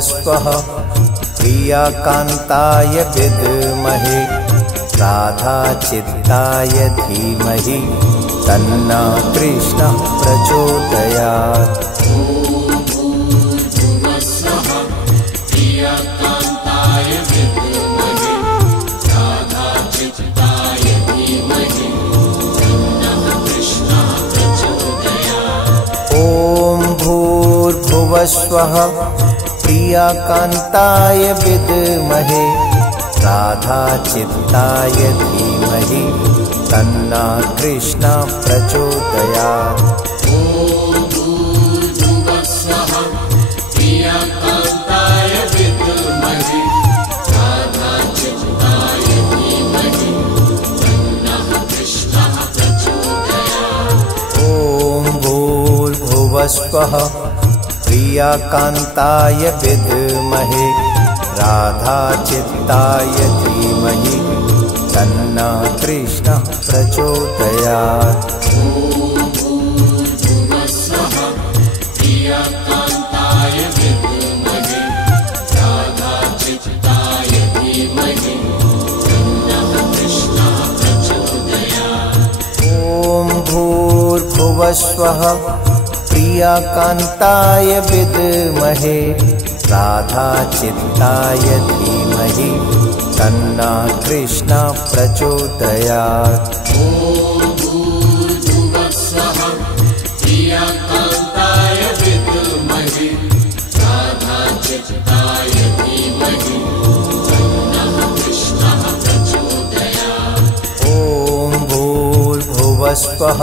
भुवस्वः प्रियाकान्ताय विद्महे राधाचित्ताय धीमहि तन्नो कृष्णः प्रचोदयात्। भुवस्वः प्रियाकान्ताय विद्महे राधाचित्ताय धीमहि तन्नो कृष्णः प्रचोदयात्। भुवस्वः प्रियाकान्ताय विद्महे राधाचित्ताय धीमहि तन्नो कृष्णः प्रचोदयात्। भुवस्वः प्रियाकान्ताय विद्महे राधाचित्ताय धीमहि तन्नो कृष्णः प्रचोदयात्। भुवस्वः प्रियाकान्ताय विद्महे राधाचित्ताय धीमहि तन्नो कृष्णः प्रचोदयात्। भुवस्वः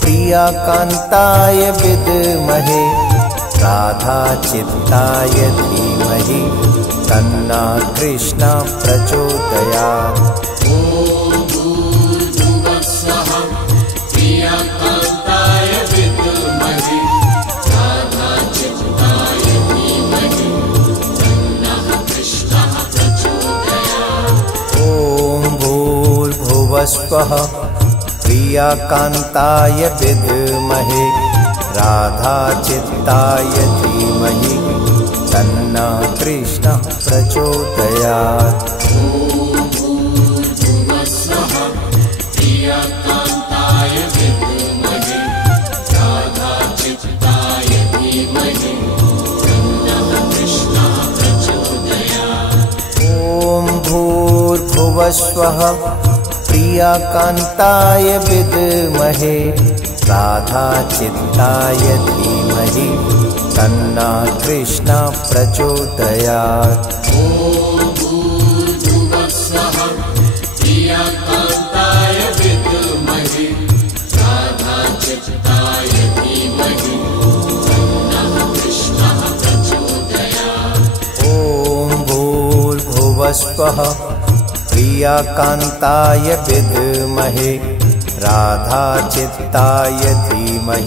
प्रियाकान्ताय विद्महे राधाचित्ताय धीमहि तन्नो कृष्णः प्रचोदयात्। भुवस्वः प्रियाकान्ताय विद्महे राधाचित्ताय धीमहि तन्नो कृष्णः प्रचोदयात्। भुवस्वः प्रियाकान्ताय विद्महे राधाचित्ताय धीमहि तन्नो कृष्णः प्रचोदयात्। भुवस्वः प्रियाकान्ताय विद्महे राधाचित्ताय धीमहि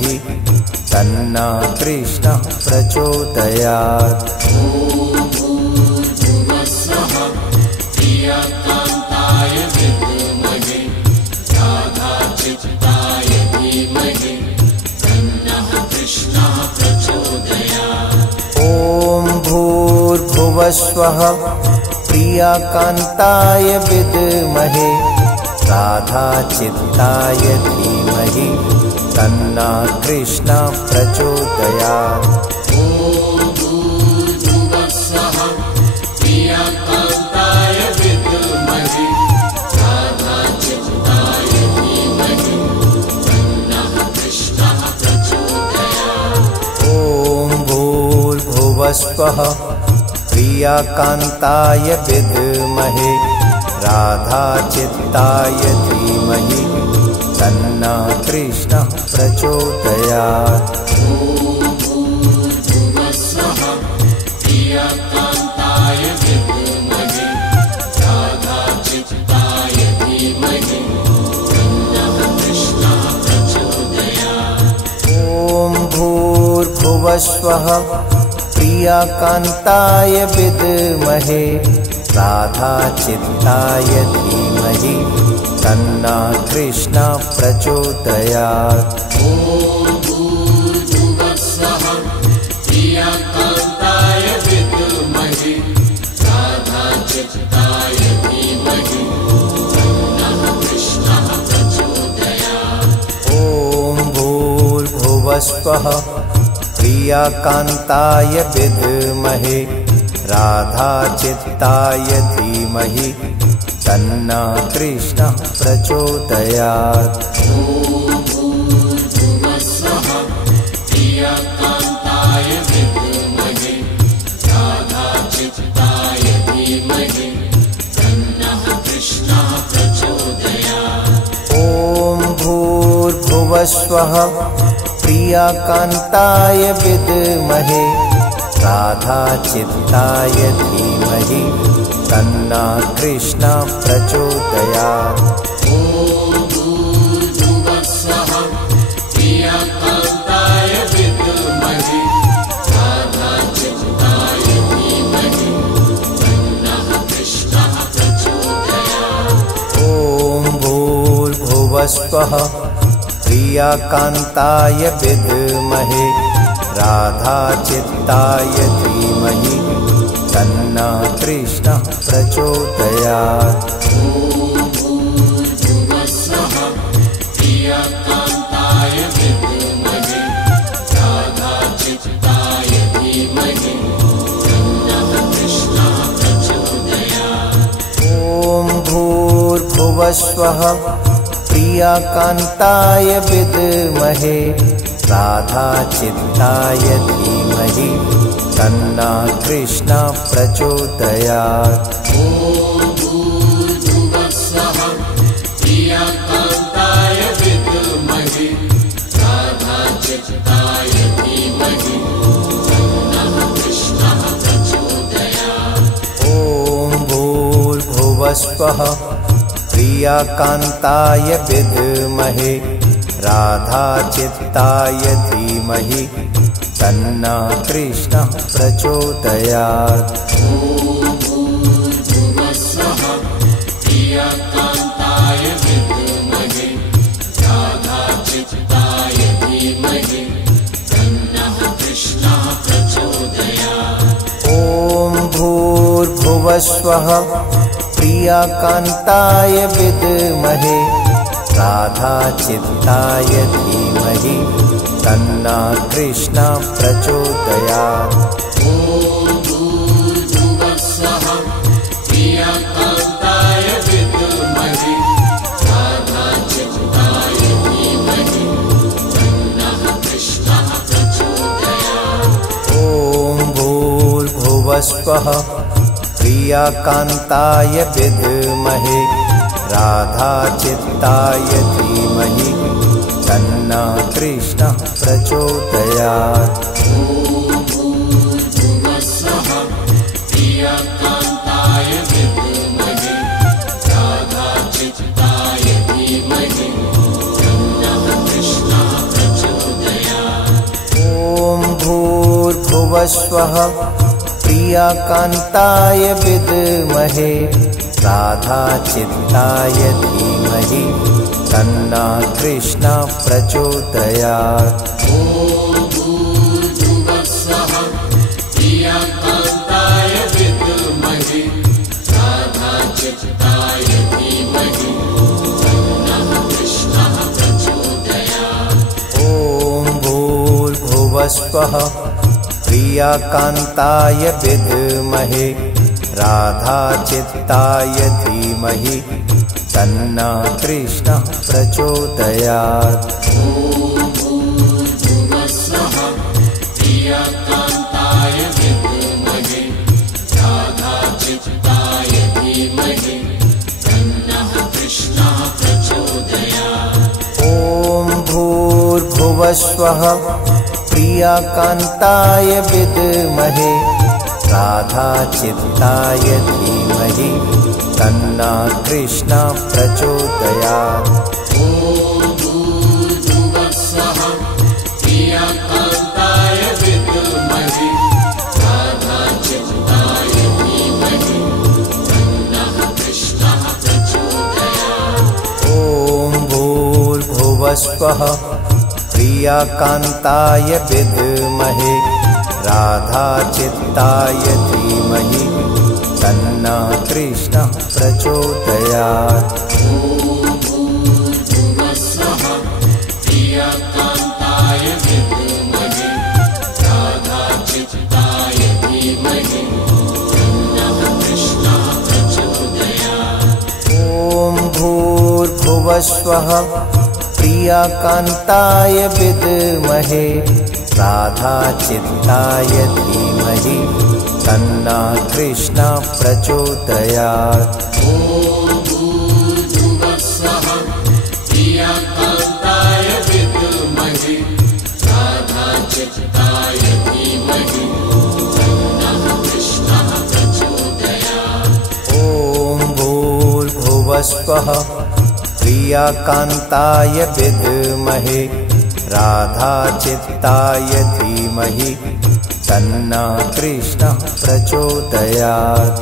तन्नो कृष्णः प्रचोदयात्। भुवस्वः प्रियाकान्ताय विद्महे राधाचित्ताय धीमहि तन्नो कृष्णः प्रचोदयात्। भुवस्वः प्रियाकान्ताय विद्महे राधाचित्ताय धीमहि तन्नो कृष्णः प्रचोदयात्। प्रियाकान्ताय विद्महे भुवस्वः प्रियाकान्ताय विद्महे राधाचित्ताय धीमहि तन्नः कृष्णः प्रचोदयात्। भुवस्वः प्रियाकान्ताय विद्महे राधाचित्ताय धीमहि तन्नः कृष्णः प्रचोदयात्। भुवस्वः प्रियाकान्ताय विद्महे राधाचित्ताय धीमहि तन्नः कृष्णः प्रचोदयात्। भुवस्वः प्रियाकान्ताय विद्महे राधाचित्ताय धीमहि तन्नः कृष्णः प्रचोदयात्। भुवस्वः प्रियाकान्ताय विद्महे राधाचित्ताय धीमहि तन्नः कृष्णः प्रचोदयात्। भुवस्वः प्रियाकान्ताय विद्महे राधाचित्ताय धीमहि तन्नः कृष्णः प्रचोदयात्। भुवस्वः प्रियाकान्ताय विद्महे राधाचित्ताय धीमहि तन्नः कृष्णः प्रचोदयात्। भुवस्वः प्रियाकान्ताय विद्महे राधाचित्ताय धीमहि तन्नः कृष्णः प्रचोदयात्। भुवस्वः प्रियाकान्ताय विद्महे राधाचित्ताय धीमहि तन्नः कृष्णः प्रचोदयात्। भुवस्वः प्रियाकान्ताय विद्महे राधाचित्ताय धीमहि तन्नः कृष्णः प्रचोदयात्। भुवस्वः प्रियाकान्ताय विद्महे राधाचित्ताय धीमहि तन्नः कृष्णः प्रचोदयात्। प्रियाकान्ताय विद्महे भुवस्वः प्रियकान्ताय विद्महे राधाचित्ताय धीमहि तन्नः कृष्णः प्रचोदयात्। भुवस्वः प्रियकान्ताय विद्महे राधाचित्ताय धीमहि तन्नः कृष्णः प्रचोदयात्। भुवस्वः प्रियकान्ताय विद्महे राधाचित्ताय धीमहि तन्नः कृष्णः प्रचोदयात्।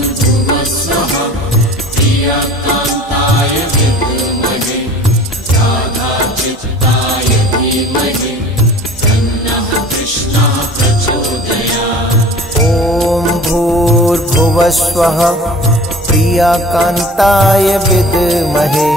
भुवस्वः प्रियकान्ताय विद्महे राधाचित्ताय धीमहि तन्नः कृष्णः प्रचोदयात्। भुवस्वः प्रियकान्ताय विद्महे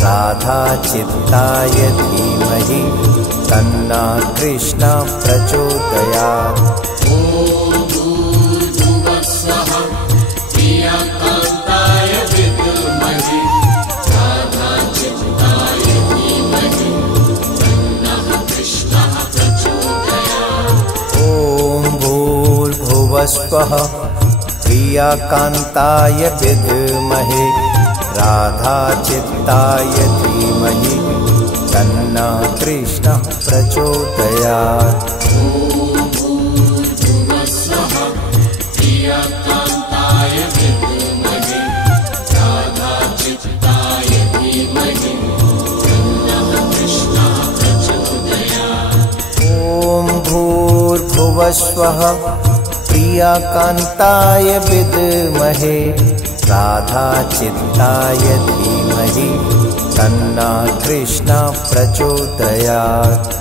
राधाचित्ताय धीमहि तन्नः कृष्णः प्रचोदयात्। भुवस्वः प्रियकान्ताय विद्महे राधाचित्ताय धीमहि तन्नः कृष्णः प्रचोदयात्।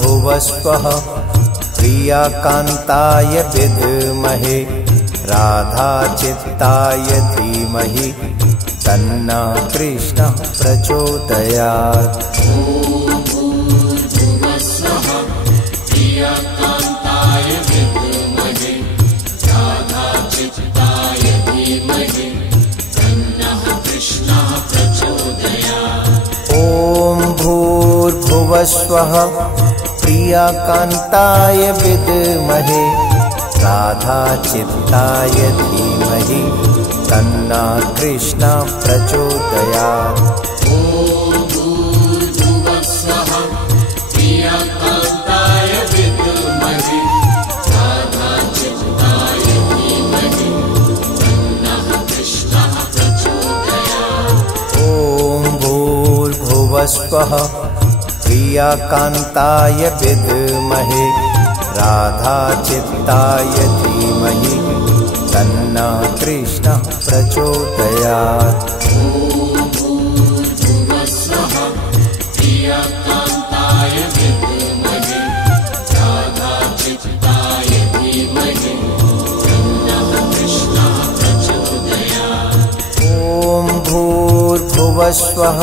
भुवस्वः प्रियकान्ताय विद्महे राधाचित्ताय धीमहि तन्नः कृष्णः प्रचोदयात्। भुवस्वः प्रियकान्ताय विद्महे राधाचित्ताय धीमहि तन्नः कृष्णः प्रचोदयात्। भुवस्वः प्रियकान्ताय विद्महे राधाचित्ताय धीमहि तन्नः कृष्णः प्रचोदयात्। भुवस्वः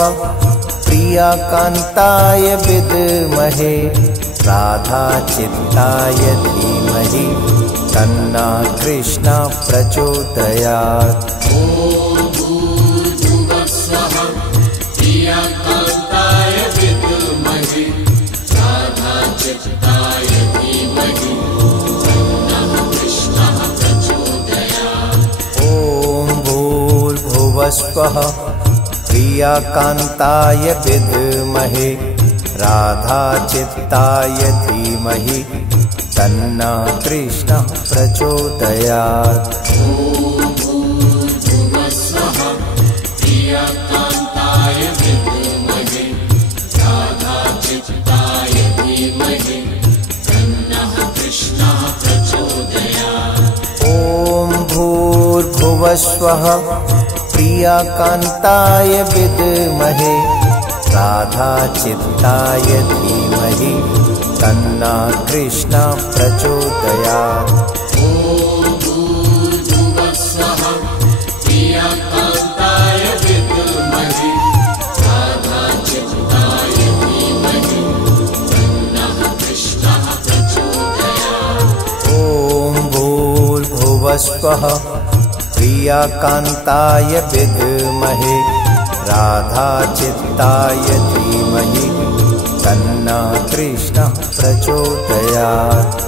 प्रियकान्ताय विद्महे राधाचित्ताय धीमहि तन्नः कृष्णः प्रचोदयात्। भुवस्वः प्रियकान्ताय विद्महे राधाचित्ताय धीमहि तन्नः कृष्णः प्रचोदयात्। प्रियकान्ताय विद्महे भुवस्वः प्रियाकान्ताय विद्महे राधाचित्ताय धीमहि तन्नो कृष्णः प्रचोदयात्। भुवस्वः प्रियाकान्ताय विद्महे राधाचित्ताय धीमहि तन्नो कृष्णः प्रचोदयात्।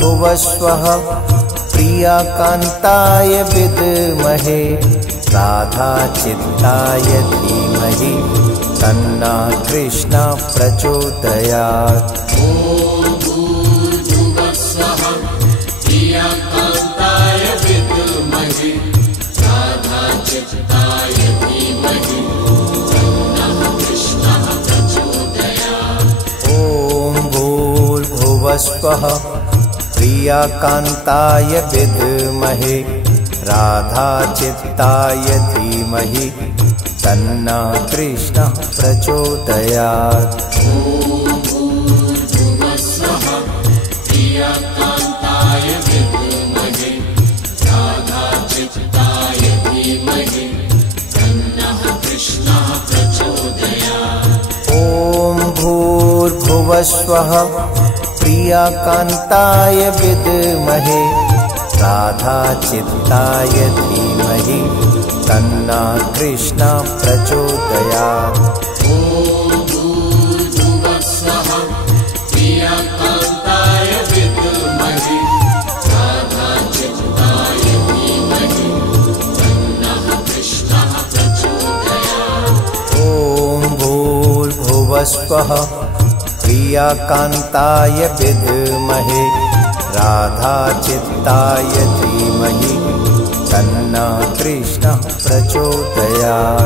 भुवस्वः प्रियाकान्ताय विद्महे राधाचित्ताय धीमहि तन्नो कृष्णः प्रचोदयात्। भुवस्वः प्रियाकान्ताय विद्महे राधाचित्ताय धीमहि तन्नो कृष्णः प्रचोदयात्। भुवस्वः प्रियाकान्ताय विद्महे राधाचित्ताय धीमहि तन्नो कृष्णः प्रचोदयात्। भुवस्वः प्रियाकान्ताय विद्महे राधाचित्ताय धीमहि तन्नो कृष्णः प्रचोदयात्।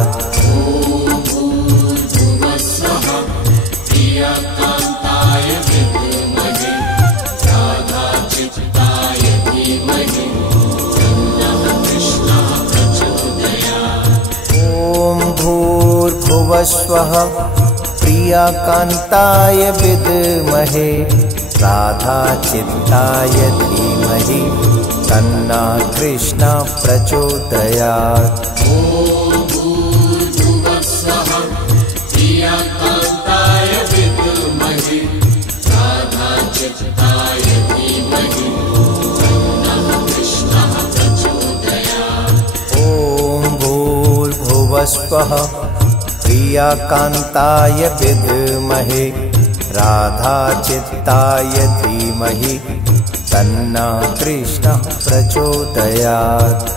भुवस्वः प्रियाकान्ताय विद्महे राधाचित्ताय धीमहि तन्नो कृष्णः प्रचोदयात्। भुवस्वः प्रियाकान्ताय विद्महे राधाचित्ताय धीमहि तन्नो कृष्णः प्रचोदयात्।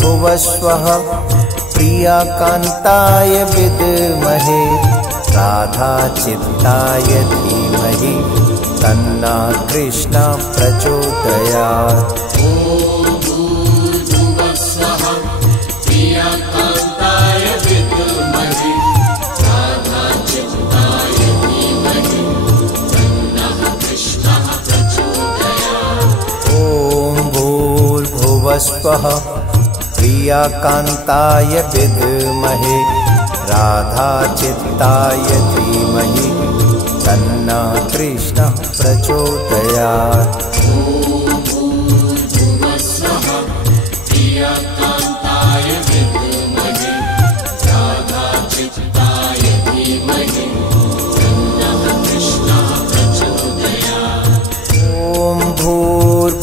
भुवस्वः प्रियाकान्ताय विद्महे राधाचित्ताय धीमहि तन्नो कृष्णः प्रचोदयात्। भुवस्वः प्रियाकान्ताय विद्महे राधाचित्ताय धीमहि तन्नो कृष्णः प्रचोदयात्।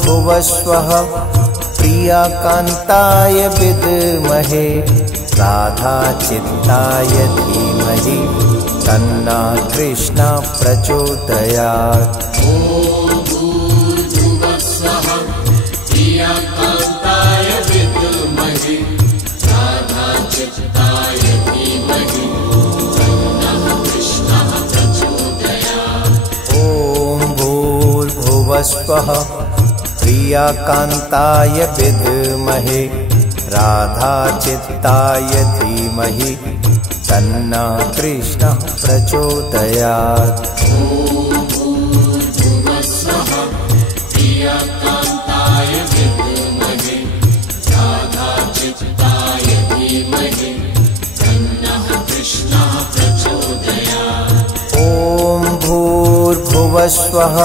भुवस्वः प्रियाकान्ताय विद्महे राधाचित्ताय धीमहि तन्नो कृष्णः प्रचोदयात्। प्रियाकान्ताय विद्महे भुवस्वः प्रियाकान्ताय विद्महे राधाचित्ताय धीमहि तन्नः कृष्णः प्रचोदयात्। भुवस्वः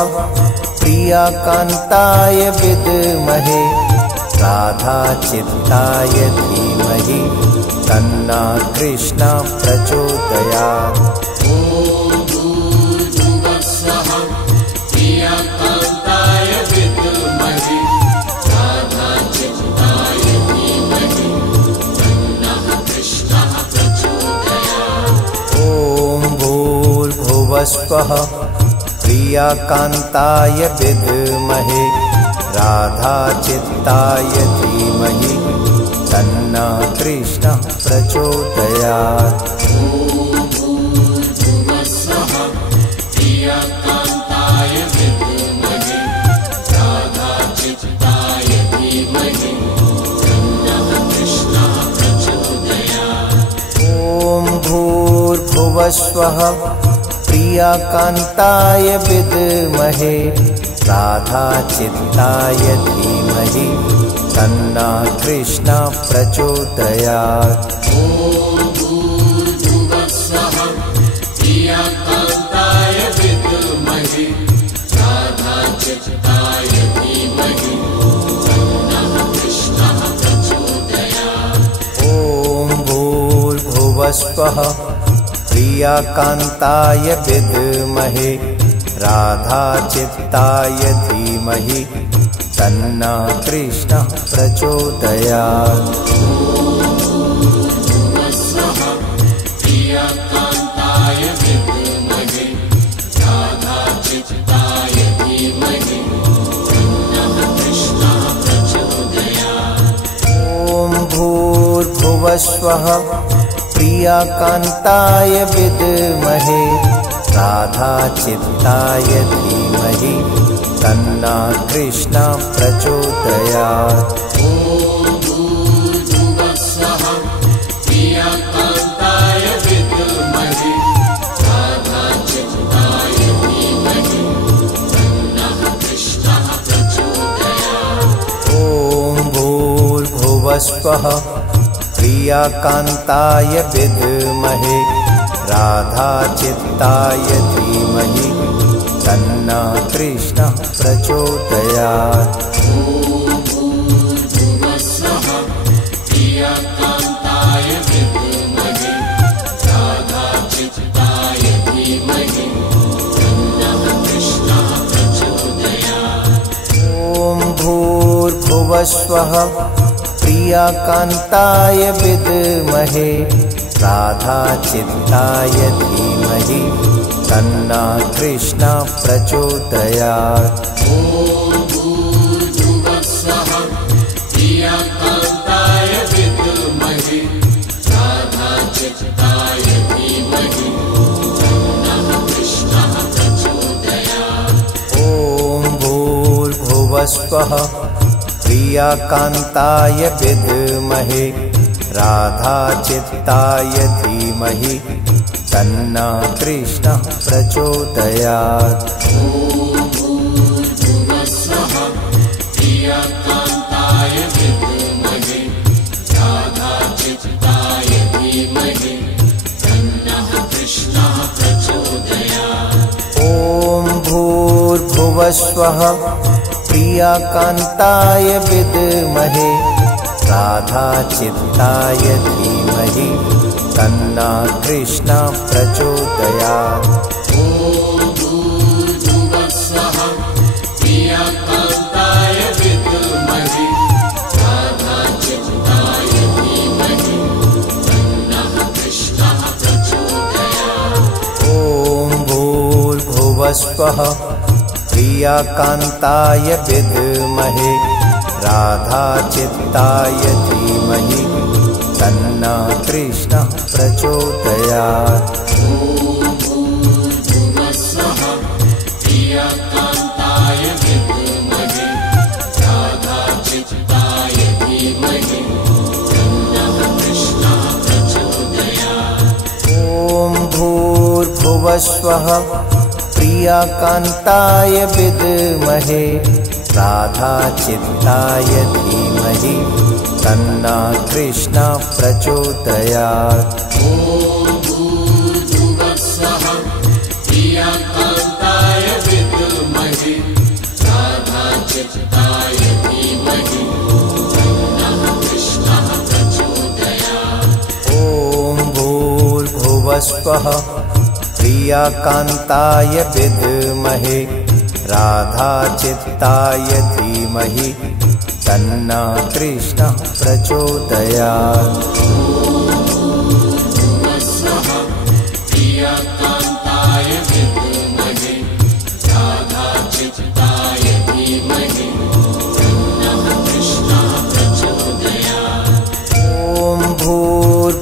प्रियाकान्ताय विद्महे राधाचित्ताय धीमहि तन्नः कृष्णः प्रचोदयात्। भुवस्वः प्रियाकान्ताय विद्महे राधाचित्ताय धीमहि तन्नः कृष्णः प्रचोदयात्। भुवस्वः प्रियाकान्ताय विद्महे राधाचित्ताय धीमहि तन्नः कृष्णः प्रचोदयात्। भुवस्वः प्रियाकान्ताय विद्महे राधाचित्ताय धीमहि तन्नः कृष्णः प्रचोदयात्। भुवस्वः प्रियाकान्ताय विद्महे राधाचित्ताय धीमहि तन्नः कृष्णः प्रचोदयात्। भुवस्वः प्रियाकान्ताय विद्महे राधाचित्ताय धीमहि तन्नः कृष्णः प्रचोदयात्। भुवस्वः प्रियाकान्ताय विद्महे राधाचित्ताय धीमहि तन्नः कृष्णः प्रचोदयात्। भुवस्वः प्रियाकान्ताय विद्महे राधाचित्ताय धीमहि तन्नः कृष्णः प्रचोदयात्। भुवस्वः प्रियाकान्ताय विद्महे राधाचित्ताय धीमहि तन्नः कृष्णः प्रचोदयात्। भुवस्वः प्रियाकान्ताय विद्महे राधाचित्ताय धीमहि तन्नः कृष्णः प्रचोदयात्। प्रियाकान्ताय भुवस्वः प्रियाकान्ताय विद्महे राधाचित्ताय धीमहि तन्नो कृष्णः प्रचोदयात्। भुवस्वः प्रियाकान्ताय विद्महे राधाचित्ताय धीमहि तन्नो कृष्णः प्रचोदयात्।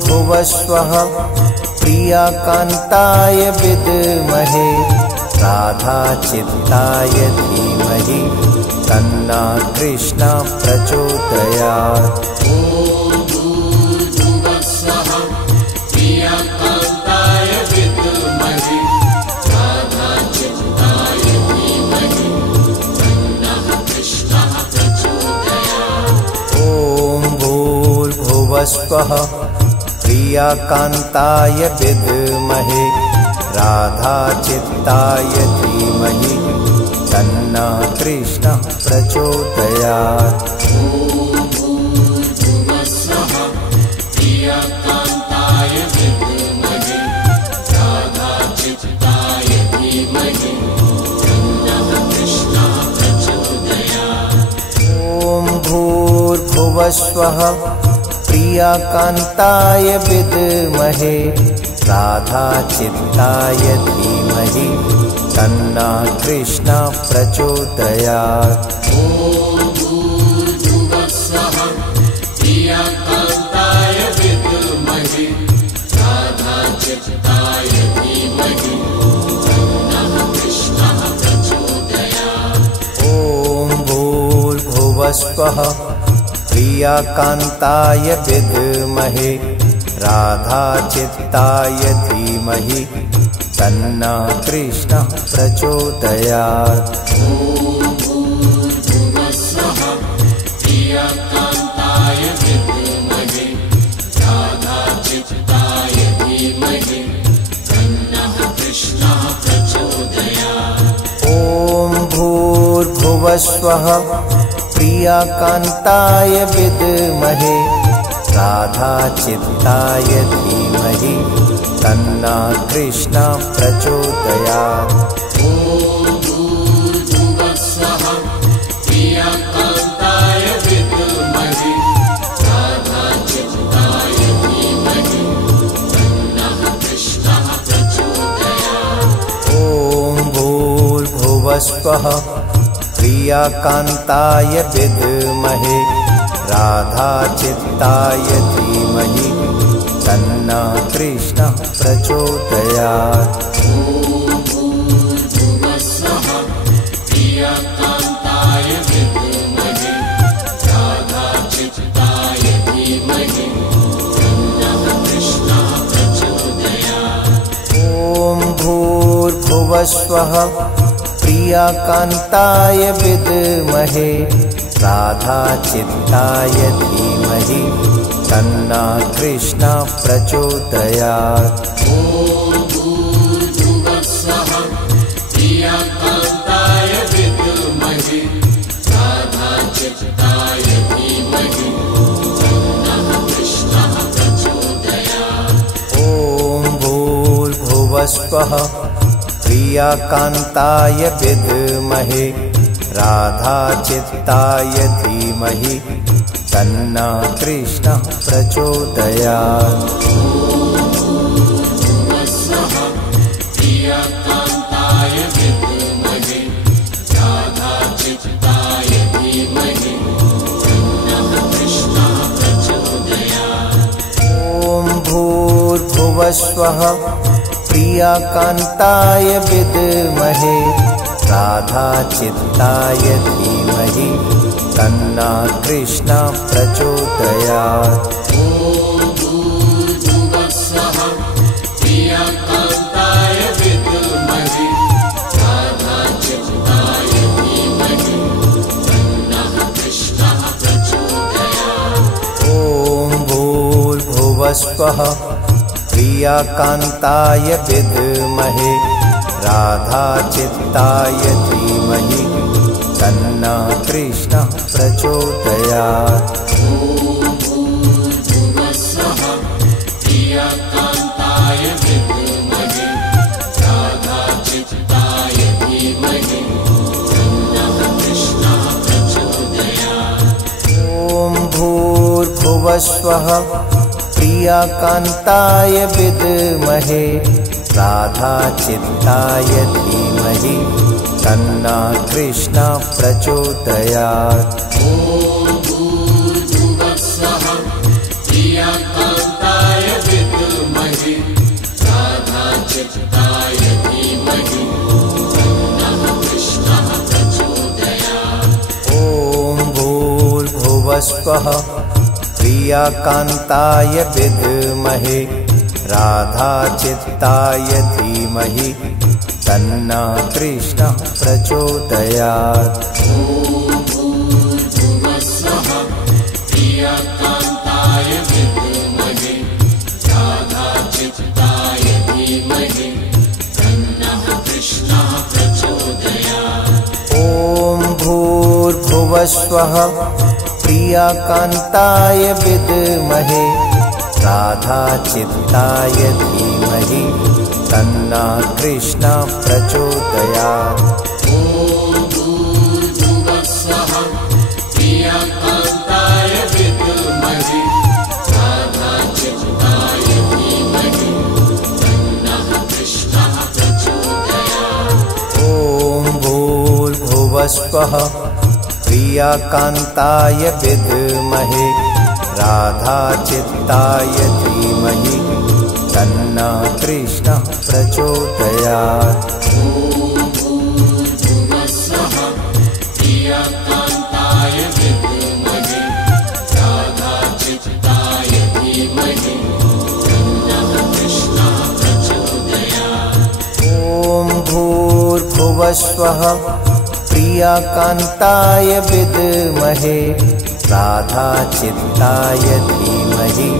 भुवस्वः प्रियाकान्ताय विद्महे राधाचित्ताय धीमहि तन्नो कृष्णः प्रचोदयात्। भुवस्वः प्रियाकान्ताय विद्महे राधाचित्ताय धीमहि तन्नो कृष्णः प्रचोदयात्। भुवस्वः प्रियाकान्ताय विद्महे राधाचित्ताय धीमहि तन्नो कृष्णः प्रचोदयात्। भुवस्वः प्रियाकान्ताय विद्महे राधाचित्ताय धीमहि तन्नो कृष्णः प्रचोदयात्। भुवस्वः प्रियाकान्ताय विद्महे राधाचित्ताय धीमहि तन्नो कृष्णः प्रचोदयात्। भुवस्वः प्रियाकान्ताय विद्महे राधाचित्ताय धीमहि तन्नो कृष्णः प्रचोदयात्। भुवस्वः प्रियाकान्ताय विद्महे राधाचित्ताय धीमहि तन्नो कृष्णः प्रचोदयात्। भुवस्वः प्रियाकान्ताय विद्महे राधाचित्ताय धीमहि तन्नो कृष्णः प्रचोदयात्। भुवस्वः प्रियाकान्ताय विद्महे राधाचित्ताय धीमहि तन्नो कृष्णः प्रचोदयात्। प्रियाकान्ताय विद्महे भुवस्वः प्रियाकान्ताय विद्महे राधाचित्ताय धीमहि तन्नः कृष्णः प्रचोदयात्। भुवस्वः प्रियाकान्ताय विद्महे राधाचित्ताय धीमहि तन्नः कृष्णः प्रचोदयात्। भुवस्वः प्रियाकान्ताय विद्महे राधाचित्ताय धीमहि तन्नः कृष्णः प्रचोदयात्। भुवस्वः प्रियाकान्ताय विद्महे राधाचित्ताय धीमहि तन्नः कृष्णः प्रचोदयात्। भुवस्वः प्रियाकान्ताय विद्महे राधाचित्ताय धीमहि तन्नः कृष्णः प्रचोदयात्। भुवस्वः प्रियाकान्ताय विद्महे राधाचित्ताय धीमहि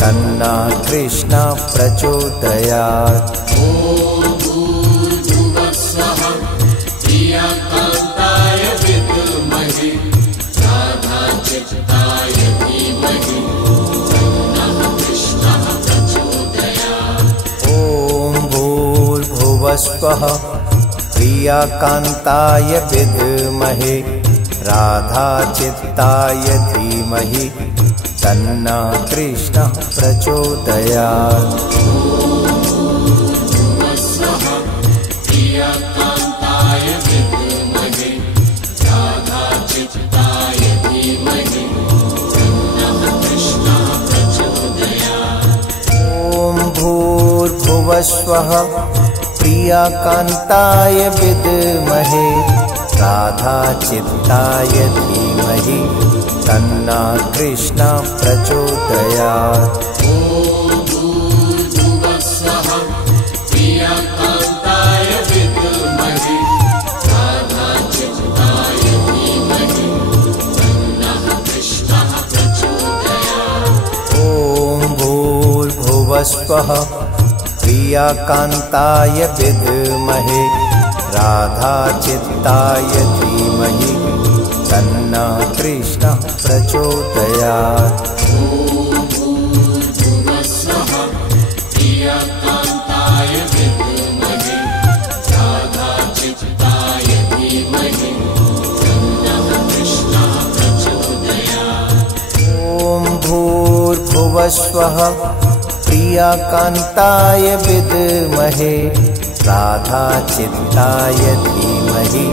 तन्नः कृष्णः प्रचोदयात्। भुवस्वः प्रियाकान्ताय विद्महे राधाचित्ताय धीमहि तन्नः कृष्णः प्रचोदयात्। भुवस्वः प्रियाकान्ताय विद्महे राधाचित्ताय धीमहि तन्नः कृष्णः प्रचोदयात्। भुवस्वः प्रियाकान्ताय विद्महे राधाचित्ताय धीमहि तन्नः कृष्णः प्रचोदयात्। भुवस्वः प्रियाकान्ताय विद्महे राधाचित्ताय धीमहि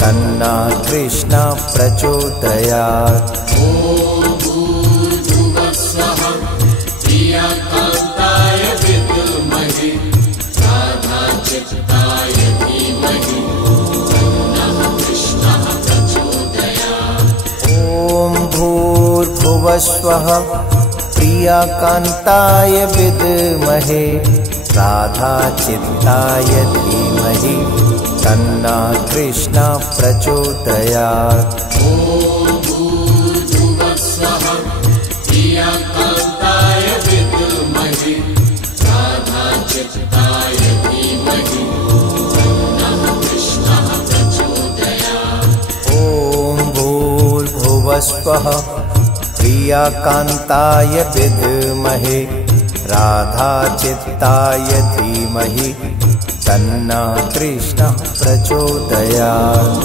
तन्नः कृष्णः प्रचोदयात्। भुवस्वः प्रियाकान्ताय विद्महे राधाचित्ताय धीमहि तन्नः कृष्णः प्रचोदयात्। प्रियाकान्ताय विद्महे वस्वः प्रियाकान्ताय विद्महे राधाचित्ताय धीमहि तन्नः कृष्णः प्रचोदयात्।